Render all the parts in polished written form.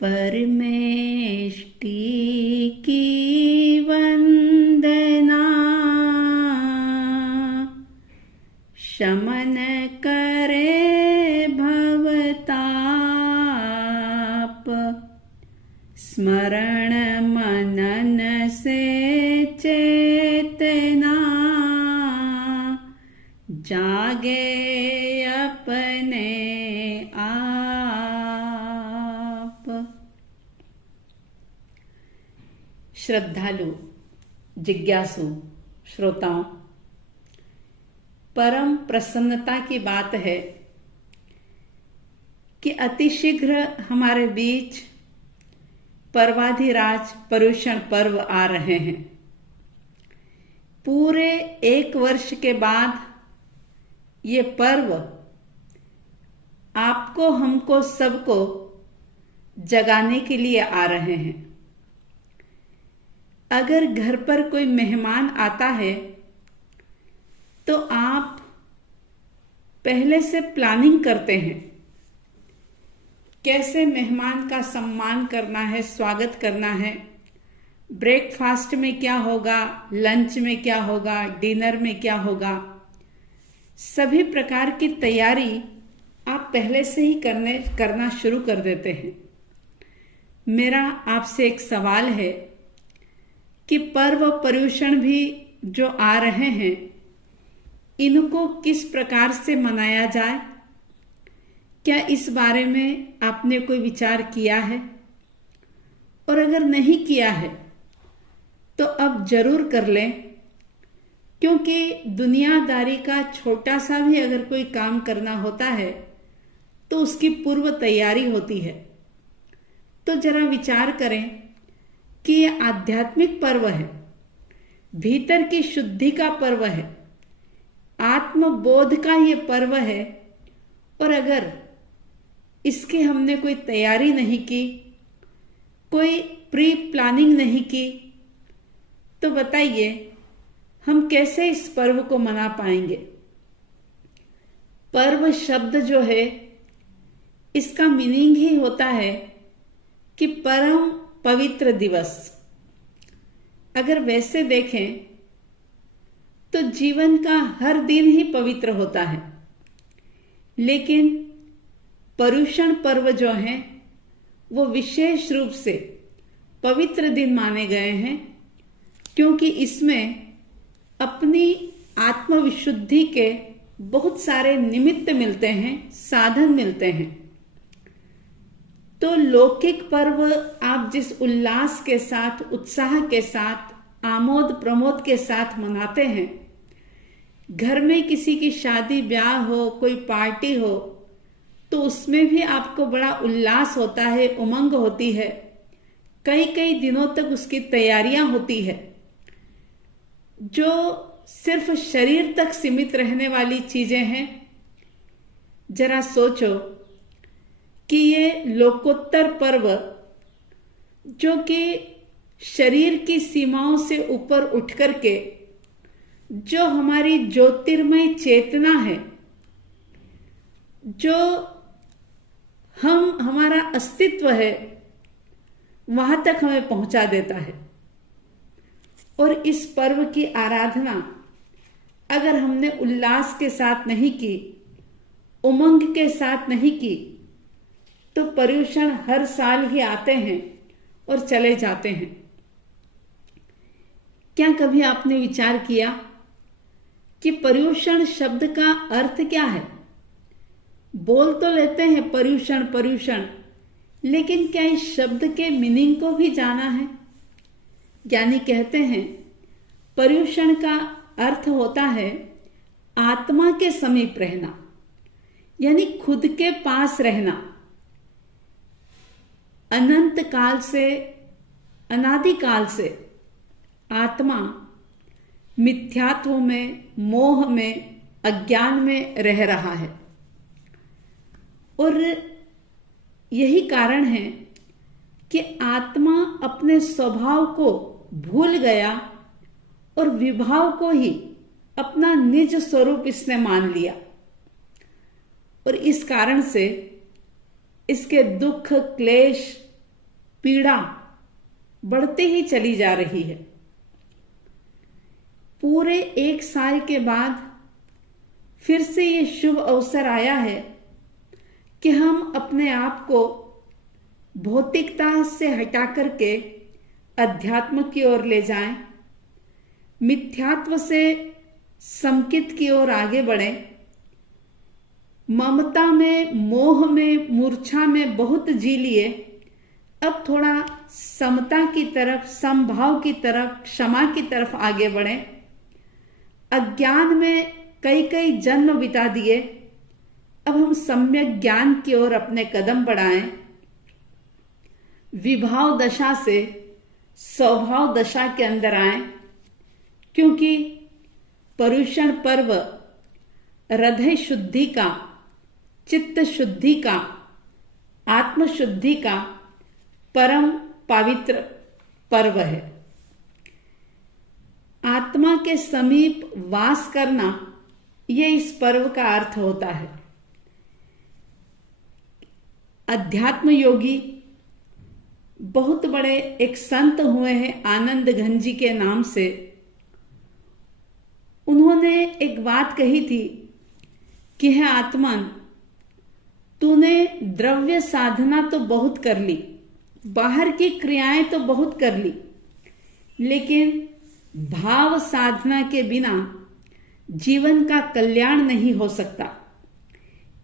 परमेष्टि की वंदना, शमन करे भवताप, स्मरण मनन से चेतना, जागे अपने आप। श्रद्धालु, जिज्ञासु श्रोताओं, परम प्रसन्नता की बात है कि अतिशीघ्र हमारे बीच पर्वाधिराज पर्युषण पर्व आ रहे हैं। पूरे 1 वर्ष के बाद ये पर्व आपको, हमको, सबको जगाने के लिए आ रहे हैं। अगर घर पर कोई मेहमान आता है तो आप पहले से प्लानिंग करते हैं कैसे मेहमान का सम्मान करना है, स्वागत करना है। ब्रेकफास्ट में क्या होगा, लंच में क्या होगा, डिनर में क्या होगा, सभी प्रकार की तैयारी आप पहले से ही करना शुरू कर देते हैं। मेरा आपसे एक सवाल है कि पर्व पर्युषण भी जो आ रहे हैं, इनको किस प्रकार से मनाया जाए? क्या इस बारे में आपने कोई विचार किया है? और अगर नहीं किया है तो अब जरूर कर लें, क्योंकि दुनियादारी का छोटा सा भी अगर कोई काम करना होता है तो उसकी पूर्व तैयारी होती है। तो जरा विचार करें कि यह आध्यात्मिक पर्व है, भीतर की शुद्धि का पर्व है, आत्मबोध का ये पर्व है, और अगर इसकी हमने कोई तैयारी नहीं की, कोई प्री प्लानिंग नहीं की, तो बताइए हम कैसे इस पर्व को मना पाएंगे? पर्व शब्द जो है, इसका मीनिंग ही होता है कि परम पवित्र दिवस। अगर वैसे देखें तो जीवन का हर दिन ही पवित्र होता है, लेकिन पर्युषण पर्व जो हैं वो विशेष रूप से पवित्र दिन माने गए हैं, क्योंकि इसमें अपनी आत्मविशुद्धि के बहुत सारे निमित्त मिलते हैं, साधन मिलते हैं। तो लौकिक पर्व आप जिस उल्लास के साथ, उत्साह के साथ, आमोद प्रमोद के साथ मनाते हैं, घर में किसी की शादी ब्याह हो, कोई पार्टी हो, तो उसमें भी आपको बड़ा उल्लास होता है, उमंग होती है, कई कई दिनों तक उसकी तैयारियां होती है। जो सिर्फ शरीर तक सीमित रहने वाली चीजें हैं, जरा सोचो कि ये लोकोत्तर पर्व जो कि शरीर की सीमाओं से ऊपर उठ करके जो हमारी ज्योतिर्मय चेतना है, जो हमारा अस्तित्व है, वहां तक हमें पहुंचा देता है। और इस पर्व की आराधना अगर हमने उल्लास के साथ नहीं की, उमंग के साथ नहीं की, तो पर्युषण हर साल ही आते हैं और चले जाते हैं। क्या कभी आपने विचार किया कि पर्युषण शब्द का अर्थ क्या है? बोल तो लेते हैं पर्युषण पर्युषण, लेकिन क्या इस शब्द के मीनिंग को भी जाना है? ज्ञानी कहते हैं पर्युषण का अर्थ होता है आत्मा के समीप रहना, यानी खुद के पास रहना। अनंत काल से, अनादि काल से आत्मा मिथ्यात्व में, मोह में, अज्ञान में रह रहा है, और यही कारण है कि आत्मा अपने स्वभाव को भूल गया और विभाव को ही अपना निज स्वरूप इसने मान लिया, और इस कारण से इसके दुख, क्लेश, पीड़ा बढ़ते ही चली जा रही है। पूरे 1 साल के बाद फिर से ये शुभ अवसर आया है कि हम अपने आप को भौतिकता से हटा करके अध्यात्म की ओर ले जाएं, मिथ्यात्व से समकित की ओर आगे बढ़ें। ममता में, मोह में, मूर्छा में बहुत जी लिए, अब थोड़ा समता की तरफ, समभाव की तरफ, क्षमा की तरफ आगे बढ़ें। अज्ञान में कई कई जन्म बिता दिए, अब हम सम्यक ज्ञान की ओर अपने कदम बढ़ाएं। विभाव दशा से स्वभाव दशा के अंदर आएं, क्योंकि पर्युषण पर्व हृदय शुद्धि का, चित्त शुद्धि का, आत्म शुद्धि का परम पवित्र पर्व है। आत्मा के समीप वास करना, यह इस पर्व का अर्थ होता है। अध्यात्म योगी बहुत बड़े एक संत हुए हैं आनंद घन जी के नाम से। उन्होंने एक बात कही थी कि है आत्मन, तूने द्रव्य साधना तो बहुत कर ली, बाहर की क्रियाएं तो बहुत कर ली, लेकिन भाव साधना के बिना जीवन का कल्याण नहीं हो सकता।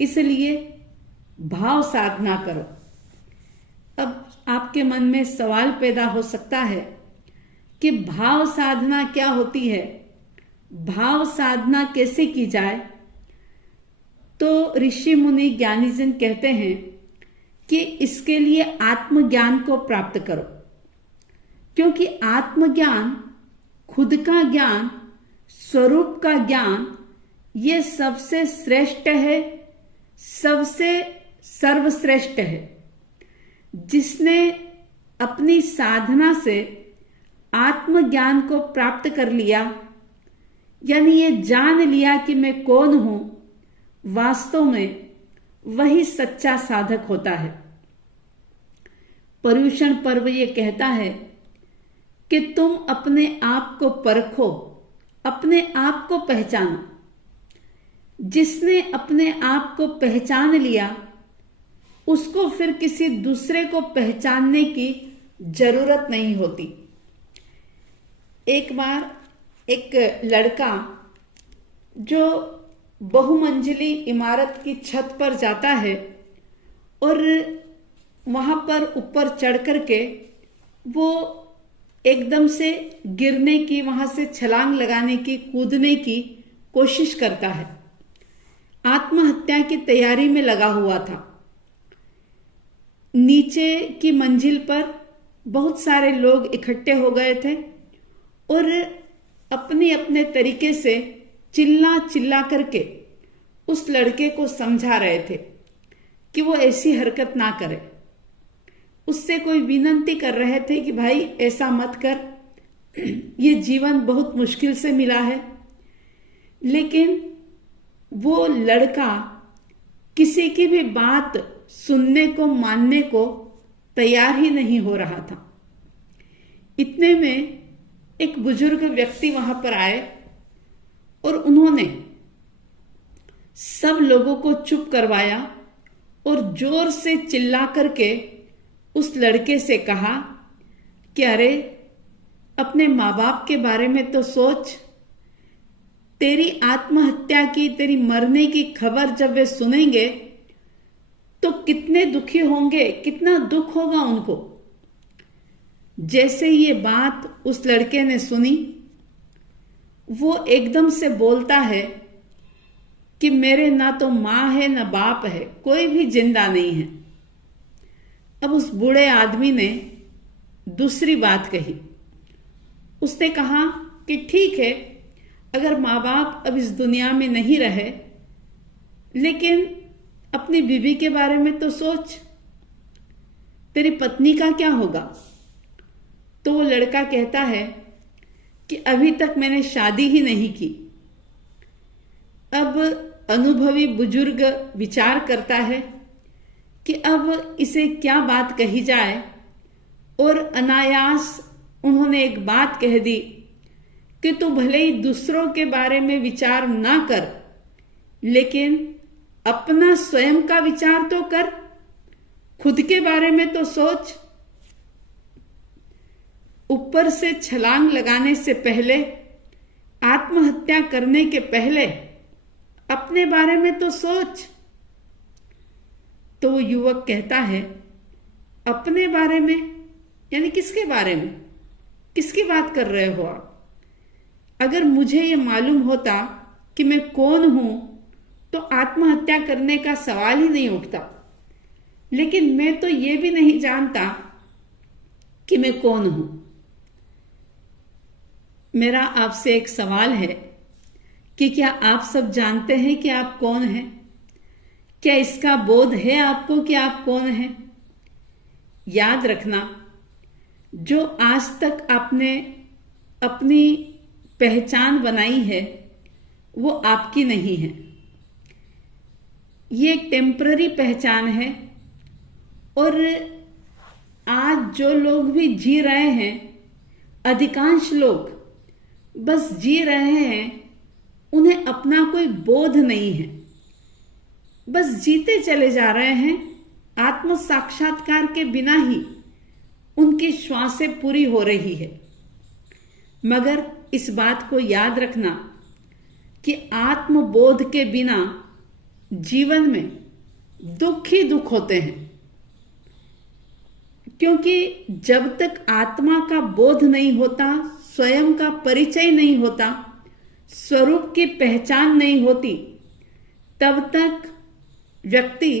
इसलिए भाव साधना करो। अब आपके मन में सवाल पैदा हो सकता है कि भाव साधना क्या होती है, भाव साधना कैसे की जाए। तो ऋषि मुनि ज्ञानी जन कहते हैं कि इसके लिए आत्मज्ञान को प्राप्त करो, क्योंकि आत्मज्ञान, खुद का ज्ञान, स्वरूप का ज्ञान, ये सबसे श्रेष्ठ है, सबसे सर्वश्रेष्ठ है। जिसने अपनी साधना से आत्मज्ञान को प्राप्त कर लिया, यानी ये जान लिया कि मैं कौन हूं, वास्तव में वही सच्चा साधक होता है। पर्युषण पर्व ये कहता है कि तुम अपने आप को परखो, अपने आप को पहचानो। जिसने अपने आप को पहचान लिया, उसको फिर किसी दूसरे को पहचानने की जरूरत नहीं होती। एक बार एक लड़का जो बहुमंजिली इमारत की छत पर जाता है और वहां पर ऊपर चढ़ करके वो एकदम से गिरने की, वहां से छलांग लगाने की, कूदने की कोशिश करता है। आत्महत्या की तैयारी में लगा हुआ था। नीचे की मंजिल पर बहुत सारे लोग इकट्ठे हो गए थे और अपने अपने तरीके से चिल्ला चिल्ला करके उस लड़के को समझा रहे थे कि वो ऐसी हरकत ना करे। उससे कोई विनती कर रहे थे कि भाई ऐसा मत कर, ये जीवन बहुत मुश्किल से मिला है। लेकिन वो लड़का किसी की भी बात सुनने को, मानने को तैयार ही नहीं हो रहा था। इतने में एक बुजुर्ग व्यक्ति वहां पर आए और उन्होंने सब लोगों को चुप करवाया और जोर से चिल्ला करके उस लड़के से कहा कि अरे, अपने माँ बाप के बारे में तो सोच। तेरी आत्महत्या की, तेरी मरने की खबर जब वे सुनेंगे तो कितने दुखी होंगे, कितना दुख होगा उनको। जैसे ये बात उस लड़के ने सुनी, वो एकदम से बोलता है कि मेरे ना तो मां है ना बाप है, कोई भी जिंदा नहीं है। अब उस बूढ़े आदमी ने दूसरी बात कही। उसने कहा कि ठीक है, अगर माँ बाप अब इस दुनिया में नहीं रहे, लेकिन अपनी बीवी के बारे में तो सोच, तेरी पत्नी का क्या होगा। तो वो लड़का कहता है कि अभी तक मैंने शादी ही नहीं की। अब अनुभवी बुजुर्ग विचार करता है कि अब इसे क्या बात कही जाए। और अनायास उन्होंने एक बात कह दी कि तू भले ही दूसरों के बारे में विचार ना कर, लेकिन अपना स्वयं का विचार तो कर, खुद के बारे में तो सोच। ऊपर से छलांग लगाने से पहले, आत्महत्या करने के पहले अपने बारे में तो सोच। तो वो युवक कहता है, अपने बारे में यानी किसके बारे में, किसकी बात कर रहे हो आप? अगर मुझे ये मालूम होता कि मैं कौन हूं तो आत्महत्या करने का सवाल ही नहीं उठता। लेकिन मैं तो ये भी नहीं जानता कि मैं कौन हूं। मेरा आपसे एक सवाल है कि क्या आप सब जानते हैं कि आप कौन हैं? क्या इसका बोध है आपको कि आप कौन हैं? याद रखना, जो आज तक आपने अपनी पहचान बनाई है वो आपकी नहीं है। ये एक टेम्पररी पहचान है। और आज जो लोग भी जी रहे हैं, अधिकांश लोग बस जी रहे हैं, उन्हें अपना कोई बोध नहीं है, बस जीते चले जा रहे हैं। आत्म साक्षात्कार के बिना ही उनकी श्वासें पूरी हो रही है। मगर इस बात को याद रखना कि आत्मबोध के बिना जीवन में दुख ही दुख होते हैं। क्योंकि जब तक आत्मा का बोध नहीं होता, स्वयं का परिचय नहीं होता, स्वरूप की पहचान नहीं होती, तब तक व्यक्ति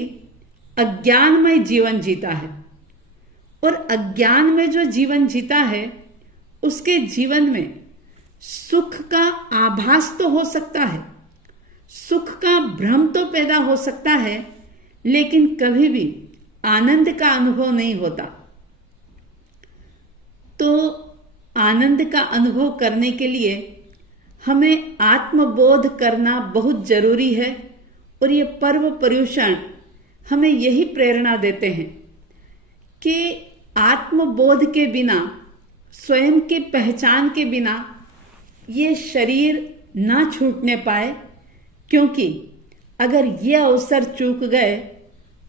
अज्ञानमय जीवन जीता है। और अज्ञान में जो जीवन जीता है, उसके जीवन में सुख का आभास तो हो सकता है, सुख का भ्रम तो पैदा हो सकता है, लेकिन कभी भी आनंद का अनुभव नहीं होता। तो आनंद का अनुभव करने के लिए हमें आत्मबोध करना बहुत जरूरी है। और ये पर्व पर्युषण हमें यही प्रेरणा देते हैं कि आत्मबोध के बिना, स्वयं की पहचान के बिना ये शरीर ना छूटने पाए। क्योंकि अगर ये अवसर चूक गए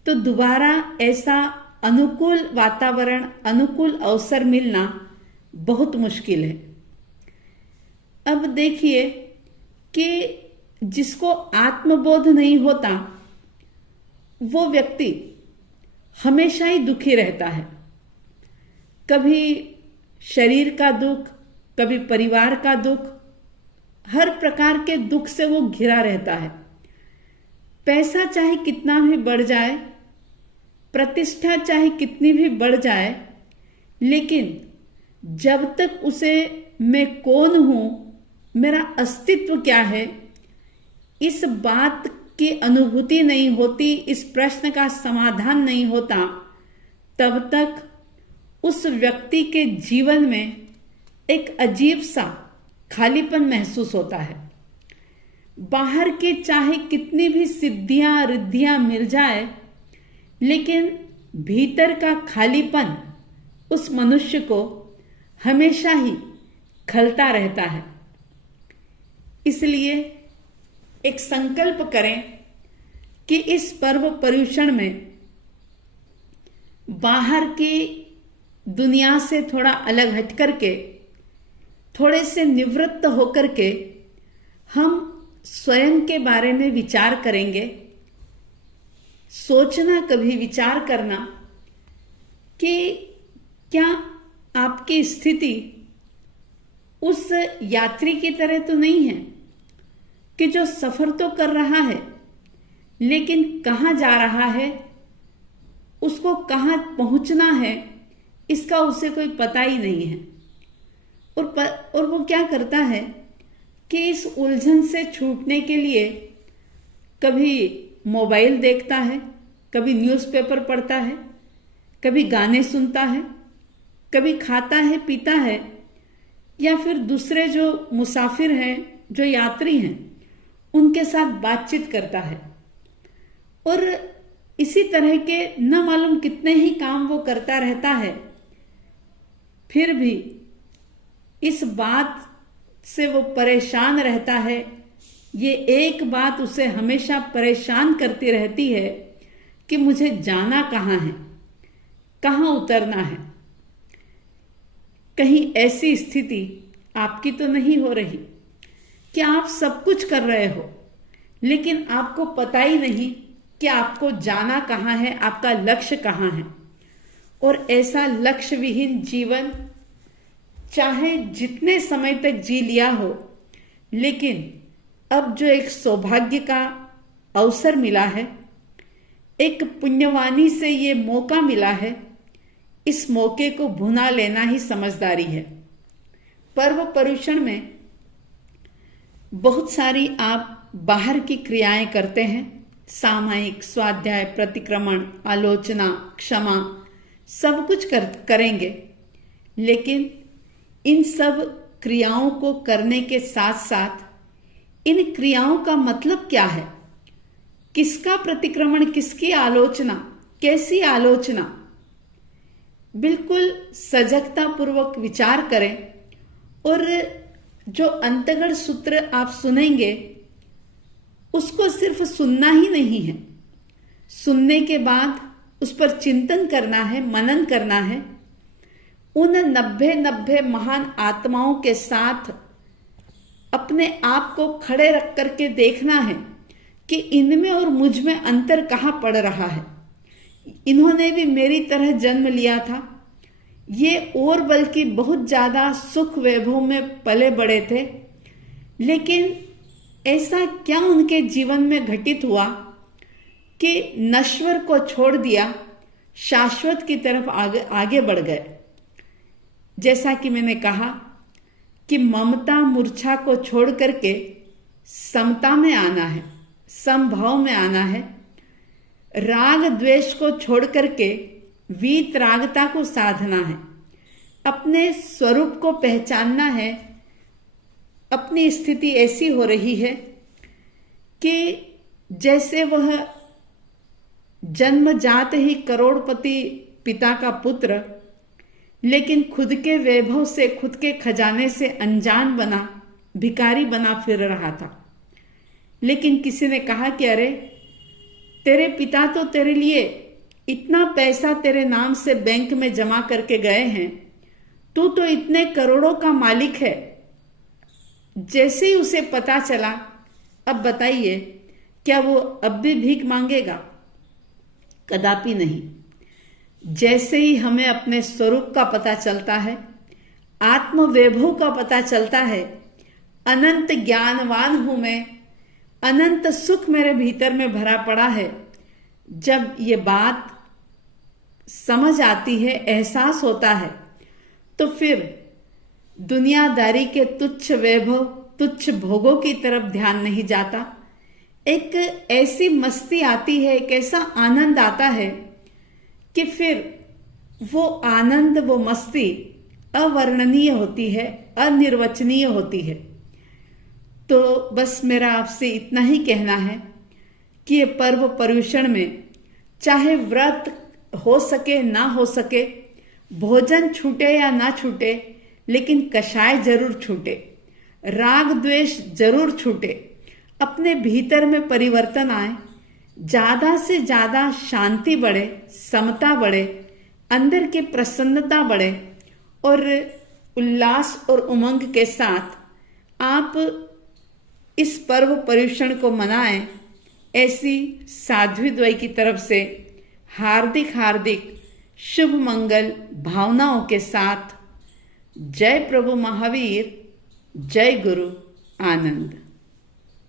तो दोबारा ऐसा अनुकूल वातावरण, अनुकूल अवसर मिलना बहुत मुश्किल है। अब देखिए कि जिसको आत्मबोध नहीं होता, वो व्यक्ति हमेशा ही दुखी रहता है। कभी शरीर का दुख, कभी परिवार का दुख, हर प्रकार के दुख से वो घिरा रहता है। पैसा चाहे कितना भी बढ़ जाए, प्रतिष्ठा चाहे कितनी भी बढ़ जाए, लेकिन जब तक उसे मैं कौन हूं, मेरा अस्तित्व क्या है, इस बात की अनुभूति नहीं होती, इस प्रश्न का समाधान नहीं होता, तब तक उस व्यक्ति के जीवन में एक अजीब सा खालीपन महसूस होता है। बाहर की चाहे कितनी भी सिद्धियां रिद्धियां मिल जाए, लेकिन भीतर का खालीपन उस मनुष्य को हमेशा ही खलता रहता है। इसलिए एक संकल्प करें कि इस पर्व पर्युषण में बाहर की दुनिया से थोड़ा अलग हट करके, थोड़े से निवृत्त होकर के हम स्वयं के बारे में विचार करेंगे। सोचना, कभी विचार करना कि क्या आपकी स्थिति उस यात्री की तरह तो नहीं है कि जो सफर तो कर रहा है, लेकिन कहां जा रहा है, उसको कहां पहुंचना है, इसका उसे कोई पता ही नहीं है। और वो क्या करता है कि इस उलझन से छूटने के लिए कभी मोबाइल देखता है, कभी न्यूज़पेपर पढ़ता है, कभी गाने सुनता है, कभी खाता है पीता है, या फिर दूसरे जो मुसाफिर हैं, जो यात्री हैं, उनके साथ बातचीत करता है। और इसी तरह के न मालूम कितने ही काम वो करता रहता है। फिर भी इस बात से वो परेशान रहता है, ये एक बात उसे हमेशा परेशान करती रहती है कि मुझे जाना कहाँ है, कहाँ उतरना है। कहीं ऐसी स्थिति आपकी तो नहीं हो रही कि आप सब कुछ कर रहे हो लेकिन आपको पता ही नहीं कि आपको जाना कहाँ है, आपका लक्ष्य कहाँ है। और ऐसा लक्ष्य विहीन जीवन चाहे जितने समय तक जी लिया हो, लेकिन अब जो एक सौभाग्य का अवसर मिला है, एक पुण्यवानी से ये मौका मिला है, इस मौके को भुना लेना ही समझदारी है। पर्व पर्युषण में बहुत सारी आप बाहर की क्रियाएं करते हैं, सामायिक, स्वाध्याय, प्रतिक्रमण, आलोचना, क्षमा, सब कुछ करेंगे। लेकिन इन सब क्रियाओं को करने के साथ साथ इन क्रियाओं का मतलब क्या है, किसका प्रतिक्रमण, किसकी आलोचना, कैसी आलोचना, बिल्कुल सजगता पूर्वक विचार करें। और जो अंतगढ़ सूत्र आप सुनेंगे उसको सिर्फ सुनना ही नहीं है, सुनने के बाद उस पर चिंतन करना है, मनन करना है। उन 90 महान आत्माओं के साथ अपने आप को खड़े रख करके देखना है कि इनमें और मुझ में अंतर कहाँ पड़ रहा है। इन्होंने भी मेरी तरह जन्म लिया था, ये और बल्कि बहुत ज्यादा सुख वैभव में पले बड़े थे, लेकिन ऐसा क्या उनके जीवन में घटित हुआ कि नश्वर को छोड़ दिया, शाश्वत की तरफ आगे बढ़ गए। जैसा कि मैंने कहा कि ममता मूर्छा को छोड़ करके समता में आना है, समभाव में आना है। राग द्वेष को छोड़ करके वीतरागता को साधना है, अपने स्वरूप को पहचानना है। अपनी स्थिति ऐसी हो रही है कि जैसे वह जन्मजात ही करोड़पति पिता का पुत्र, लेकिन खुद के वैभव से, खुद के खजाने से अनजान बना, भिखारी बना फिर रहा था। लेकिन किसी ने कहा कि अरे तेरे पिता तो तेरे लिए इतना पैसा तेरे नाम से बैंक में जमा करके गए हैं, तू तो इतने करोड़ों का मालिक है। जैसे ही उसे पता चला, अब बताइए क्या वो अब भी भीख मांगेगा? कदापि नहीं। जैसे ही हमें अपने स्वरूप का पता चलता है, आत्म वैभव का पता चलता है, अनंत ज्ञानवान हूं मैं, अनंत सुख मेरे भीतर में भरा पड़ा है, जब ये बात समझ आती है, एहसास होता है, तो फिर दुनियादारी के तुच्छ वैभव, तुच्छ भोगों की तरफ ध्यान नहीं जाता। एक ऐसी मस्ती आती है, एक ऐसा आनंद आता है कि फिर वो आनंद, वो मस्ती अवर्णनीय होती है, अनिर्वचनीय होती है। तो बस मेरा आपसे इतना ही कहना है कि ये पर्व पर्युषण में चाहे व्रत हो सके ना हो सके, भोजन छूटे या ना छूटे, लेकिन कषाय जरूर छूटे, राग द्वेष जरूर छूटे, अपने भीतर में परिवर्तन आए, ज्यादा से ज्यादा शांति बढ़े, समता बढ़े, अंदर की प्रसन्नता बढ़े और उल्लास और उमंग के साथ आप इस पर्व पर्युषण को मनाएं। ऐसी साध्वी द्वय की तरफ से हार्दिक हार्दिक शुभ मंगल भावनाओं के साथ जय प्रभु महावीर, जय गुरु आनंद।